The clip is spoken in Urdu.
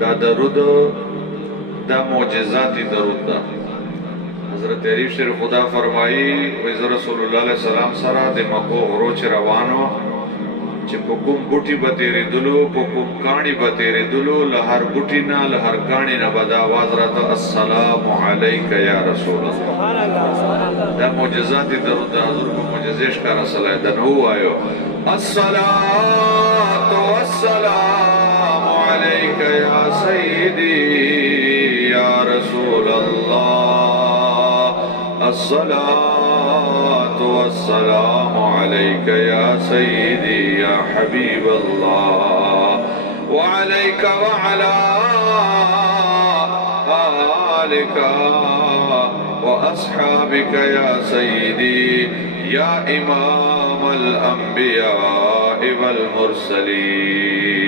دا درود دا معجزاتی درود دا حضرت عریف شیر خدا فرمائی ویزر رسول اللہ علیہ السلام سرا دے مکو غروچ روانو چی پکم بوٹی بتیری دلو پکم کانی بتیری دلو لہر بوٹی نا لہر کانی نا بدا آواز رہتا السلام علیکہ یا رسول اللہ. دا معجزاتی درود دا حضور کو معجزیش کا رسول ہے دنہو آئیو الصلاة والسلام علیکہ یا سیدی یا رسول اللہ الصلاة والسلام علیکہ یا سیدی یا حبیب اللہ وعلیکہ وعلا آلکہ وأصحابك يا سيدي يا إمام الأنبياء والمرسلين.